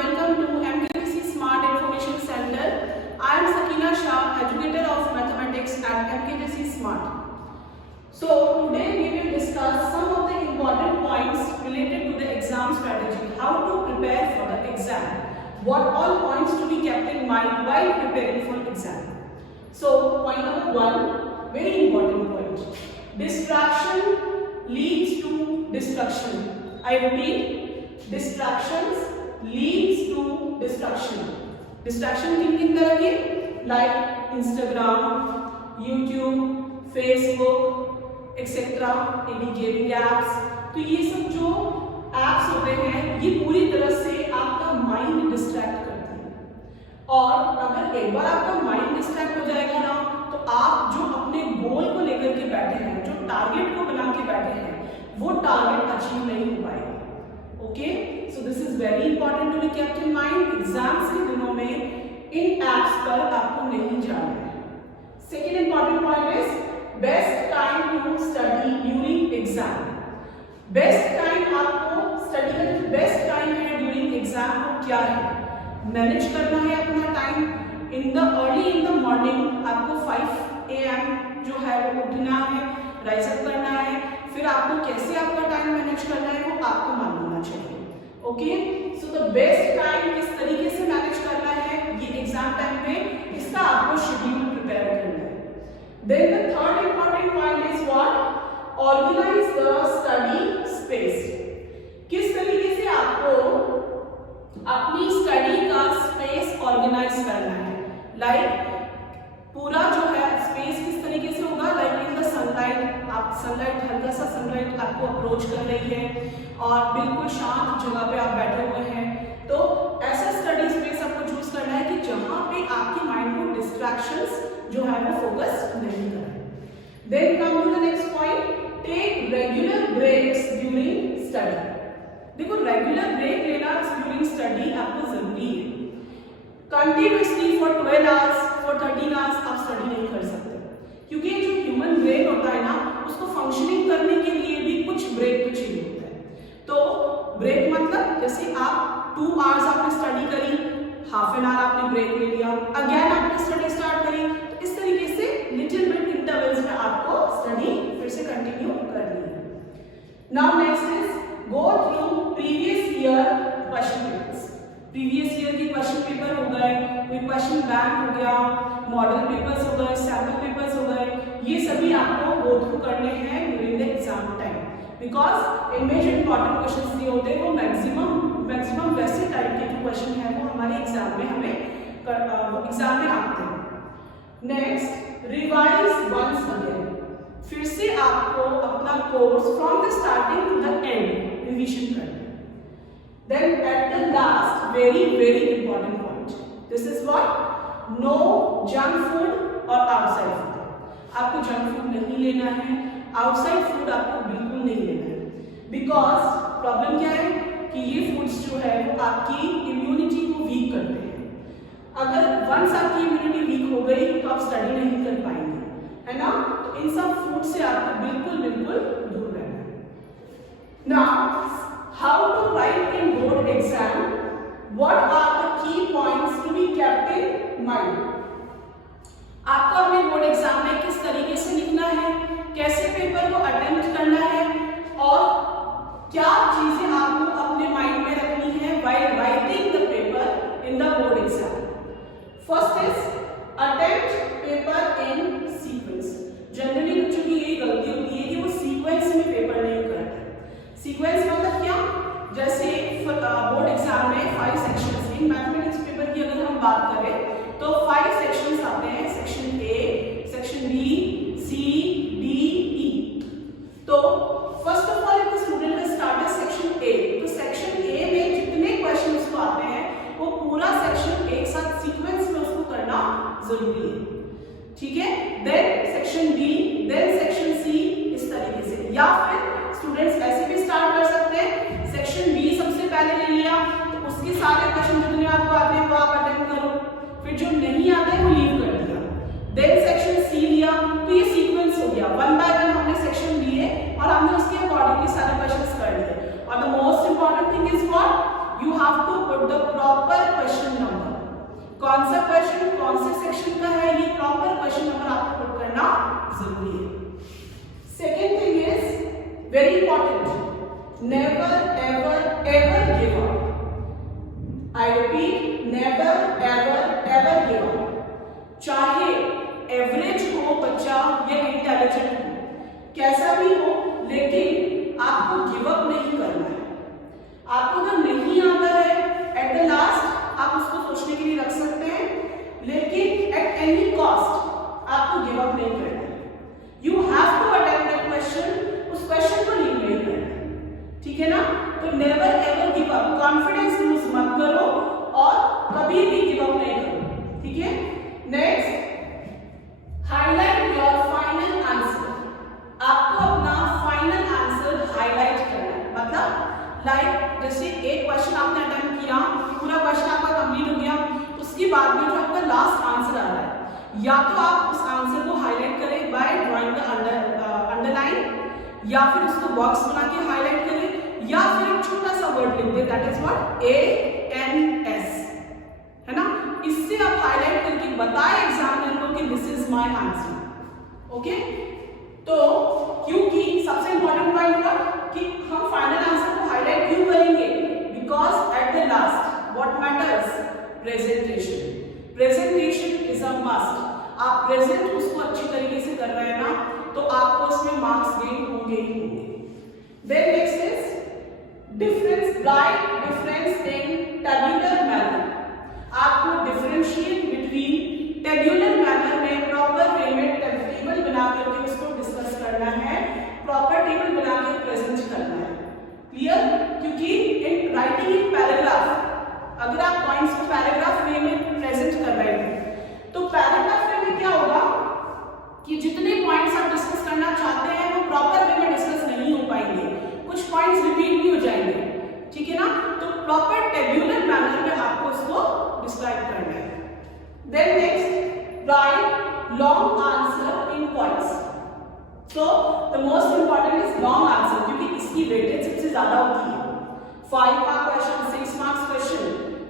welcome to MKBC Smart Information Center. I am Sakina Shah, educator of mathematics at MKBC Smart. So today we will discuss some of the important points related to the exam strategy, how to prepare for the exam, what all points to be kept in mind while preparing for exam. So point number 1, very important point. Distraction leads to destruction. I repeat, distractions leads to destruction. Distraction किन तरह के, like Instagram, YouTube, Facebook, etc. any gaming apps. तो ये सब जो apps होते हैं ये पूरी तरह से आपका माइंड डिस्ट्रैक्ट करते हैं और अगर एक बार आपका माइंड डिस्ट्रैक्ट हो जाएगा ना तो आप जो अपने गोल को लेकर के बैठे हैं, जो टारगेट को बना के बैठे हैं, वो टारगेट अचीव नहीं हो पाएगा. Okay, so this is very important to be kept in mind. Exams के दिनों में इन एप्स पर आपको नहीं जाना है. Second important point is best time to study during exam. Best time आपको स्टडी का जो बेस्ट टाइम है ड्यूरिंग एग्जाम वो क्या है? मैनेज करना है अपना time. In the early in the morning आपको 5 AM जो है वो उठना है, राइज अप करना है. फिर आपको कैसे आपका टाइम मैनेज करना है वो आपको मालूम होना चाहिए. Okay, so the best time किस तरीके से मैनेज करना है ये एग्जाम टाइम पे, इसका आपको शेड्यूल प्रिपेयर करना है. Then the third important point is what? Organize the study space. किस तरीके से आपको अपनी स्टडी का स्पेस ऑर्गेनाइज करना है. लाइक पूरा जो है स्पेस किस तरीके से होगा? लाइक इन द सनलाइट, आप सनलाइट हल्का सा सनलाइट आपको अप्रोच कर रही है और बिल्कुल शांत जगह पे आप बैठे हुए हैं, तो ऐसा स्टडी स्पेस आपको चूज करना है कि जहां पे आपके माइंड को डिस्ट्रैक्शंस जो है वो फोकस नहीं कर रहे. Then come to the next point, take regular breaks during study. देखो, रेगुलर ब्रेक लेना ड्यूरिंग स्टडी आपको जरूरी है. Continuously for 12 hours for 13 hours आप स्टडी नहीं कर सकते, क्योंकि जो ह्यूमन ब्रेन होता है ना उसको फंक्शनिंग करने के लिए भी कुछ ब्रेक तो चाहिए होता है. तो ब्रेक मतलब जैसे आप 2 आवर्स आपने स्टडी करी, हाफ एन आवर आपने ब्रेक ले लिया, अगेन आपने स्टडी स्टार्ट करी, तो इस तरीके से लिटिल बिट इंटरवल्स में आपको स्टडी फिर से कंटिन्यू करनी है. Now next is go through previous year question papers. Previous year के क्वेश्चन पेपर हो गए, कोई क्वेश्चन बैंक हो गया, मॉडल पेपर्स हो गए, सैंपल पेपर्स हो गए, ये सभी आपको गो थ्रू करने हैं during the exam time. Because इनमें जो इंपॉर्टेंट क्वेश्चन दिए होते हैं वो मैक्सिमम वैसे टाइप के जो क्वेश्चन है वो हमारे एग्जाम में एग्जाम में आते हैं. Next, revise once again. फिर से आपको अपना course from the starting to the end revision करना है. Then at the last, very important point. This is what? No junk food or outside food. आपको junk food नहीं लेना है, outside food आपको बिल्कुल नहीं लेना है. Because problem क्या है कि ये foods जो है वो आपकी immunity को weak करते हैं. अगर once आपकी immunity weak हो गई तो आप study नहीं कर पाएंगे, है ना? तो इन सब food से आपको बिल्कुल दूर रहना है. Now, how to write in board exam? What are the key points to be kept in mind? आपको अपने बोर्ड एग्जाम में किस तरीके से लिखना है, कैसे पेपर को अटेम्प्ट करना है और क्या चीजें आपको अपने माइंड में रखनी है while writing the paper in the board exam. First is attempt paper in sequence. Generally बच्चों की यही गलती होती है कि वो सीक्वेंस में पेपर नहीं करते. सीक्वेंस मतलब क्या? जैसे बोर्ड एग्जाम में 5 सेक्शंस, इन मैथमेटिक्स पेपर की अगर हम बात करें तो 5 सेक्शंस आते हैं. Section A, section B, C, D, E. तो first of all if the student has started section A, तो सेक्शन A में जितने क्वेश्चन उसको आते हैं वो पूरा सेक्शन एक साथ सीक्वेंस में उसको करना जरूरी है. ठीक है? Then section B, then section C, इस तरीके से. या फिर स्टूडेंट्स ऐसे भी स्टार्ट कर सकते हैं, सेक्शन बी सबसे पहले ले लिया तो उसके सारे क्वेश्चन जितने आपको आते हैं वो आप अटेम्प्ट करो, फिर जो नहीं आते हैं वो लीव कर दिया. देन सेक्शन सी लिया, तो ये सीक्वेंस हो गया. 1 बाय 1 हमने सेक्शन लिए और हमने उसके अकॉर्डिंगली सारे क्वेश्चंस कर लिए. और the most important thing is what? you have to put the proper question number. कौन सा क्वेश्चन कौन से सेक्शन का है, ये प्रॉपर क्वेश्चन नंबर आपको पुट करना जरूरी है। Second thing is very important, never ever ever give up. I repeat, never ever ever give up. चाहे एवरेज हो बच्चा या इंटेलिजेंट हो, कैसा भी हो, लेकिन आपको गिव अप नहीं करना है। आपको अगर नहीं आता है, एट द लास्ट आप उसको सोचने के लिए रख सकते हैं, लेकिन एट एनी कॉस्ट आपको गिव अप नहीं करना है। You have to attempt that question, उस क्वेश्चन को लीव नहीं करना है, ठीक है ना। तो never ever give up, confidence lose मत करो और कभी भी गिव अप नहीं करो, ठीक है। Next, highlight your final answer. आपको अपना फाइनल आंसर हाईलाइट करना है, मतलब लाइक जैसे एक क्वेश्चन आपने अटेम्प्ट किया, पूरा क्वेश्चन आपका कंप्लीट हो गया, उसके बाद में जो आपका लास्ट आंसर आ रहा है, या तो आप उस आंसर को हाईलाइट करें बाय ड्राइंग द अंडरलाइन, या फिर उसको बॉक्स बना के हाईलाइट करें, या फिर एक छोटा सा वर्ड लिख दें, दैट इज व्हाट ANS, है ना। इससे आप हाईलाइट करके बताएं एग्जामिनर को कि this is my answer, okay. तो क्योंकि सबसे इंपॉर्टेंट पॉइंट हुआ कि हम फाइनल आंसर को हाईलाइट क्यों करेंगे, because at the last what matters, presentation. Presentation is a must. आप प्रेजेंट उसको अच्छी तरीके से कर रहे हैं ना, तो आपको उसमें मार्क्स गेन होंगे ही होंगे। Then next is difference, guide difference in tabular manner. आपको डिफरेंशिएट बिटवीन टेबुलर मैनर में प्रॉपर वे में टेबल बना करके उसको डिस्कस करना है, प्रॉपर टेबल बना के प्रेजेंट करना है, क्लियर। क्योंकि इन राइटिंग इन पैराग्राफ, अगर आप पॉइंट्स को पैराग्राफ वे में प्रेजेंट कर रहे हैं, तो पैराग्राफ वे में क्या होगा कि जितने पॉइंट्स आप डिस्कस करना चाहते हैं वो प्रॉपर वे में डिस्कस नहीं हो पाएंगे, कुछ पॉइंट्स रिपीट भी हो जाएंगे, ठीक है ना। तो प्रॉपर टेबुलर मैनर में आपको उसको डिस्क्राइब करना है। Then next, write long answer in points. So the most important is long answer, क्योंकि इसकी वेटेज सबसे ज्यादा होती है। 5 मार्क क्वेश्चन, 6 मार्क्स क्वेश्चन,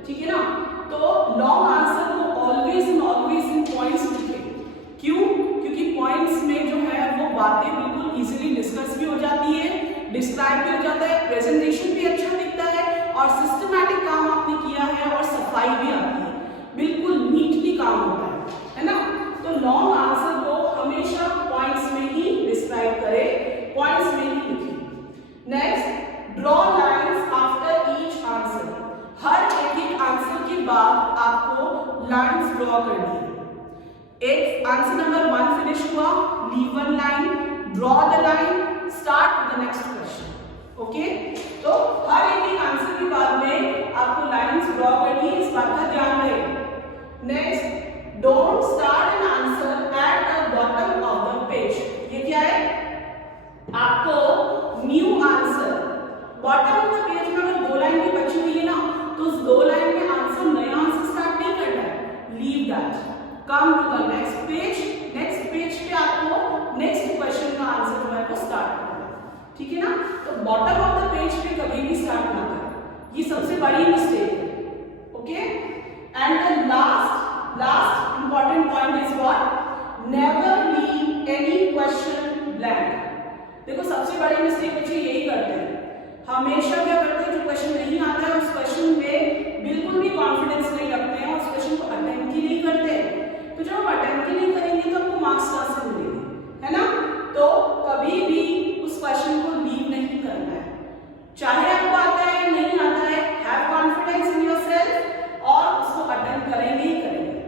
ठीक है ना। तो लॉन्ग आंसर को ऑलवेज इन पॉइंट्स लिखें। क्यों? क्योंकि पॉइंट्स में जो है वो बातें बिल्कुल इजीली डिस्कस भी हो जाती है, डिस्क्राइब भी हो जाता है, प्रेजेंटेशन भी अच्छा दिखता है, और सिस्टमैटिक काम आपने किया है और सफाई भी आती है, बिल्कुल नीटली काम होता है ना। तो लॉन्ग आंसर को हमेशा पॉइंट्स में ही डिस्क्राइब करें, पॉइंट्स में ही लिखें। Next, draw lines after each answer. हर एक आंसर के बाद आपको लाइंस ड्रॉ करनी है। एक आंसर नंबर 1 फिनिश हुआ, leave one line, draw the line, start with the next question, okay. तो हर एक आंसर के बाद में आपको लाइंस ड्रॉ करनी है, इस बात का ध्यान रहे। Next, don't start an answer at the bottom of the page. ये क्या है? आपको new answer bottom of the page में अगर 2 लाइन भी बची हुई है ना, तो उस 2 लाइन में आंसर, नया आंसर स्टार्ट नहीं करना है, leave that, come to the next page. Next page पे आपको नेक्स्ट क्वेश्चन का आंसर जो है वो स्टार्ट करना है, ठीक है ना। तो बॉटम ऑफ द पेज पे कभी भी स्टार्ट ना करें, ये सबसे बड़ी मिस्टेक है, okay. And the last important point is what, never leave any question blank. देखो सबसे बड़ी मिस्टेक बच्चे यही करते हैं, हमेशा क्या करते हैं, जो क्वेश्चन नहीं आता है उस क्वेश्चन में बिल्कुल भी कॉन्फिडेंस नहीं रखते हैं, उस क्वेश्चन को अटेम्प्ट ही नहीं करते। तो जब हम अटेम्प्ट ही नहीं करेंगे तो आपको मार्क्स कहां से मिलेंगे, है ना। तो कभी भी उस क्वेश्चन को लीव नहीं करना है, चाहे आपको आता है नहीं आता है, हैव कॉन्फिडेंस इन योरसेल्फ और उसको अटेम्प्ट करेंगे ही करेंगे।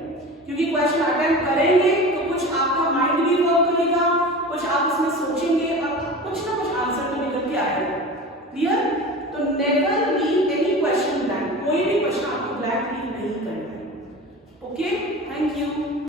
क्योंकि क्वेश्चन अटेम्प्ट करेंगे तो कुछ आपका माइंड भी वर्क करेगा, कुछ आप उसमें सोचेंगे और कुछ ना कुछ आंसर तो निकल के आएगा, क्लियर। तो never leave any question blank, कोई भी क्वेश्चन आपको ब्लैंक लीव नहीं करना है, ओके। Thank you.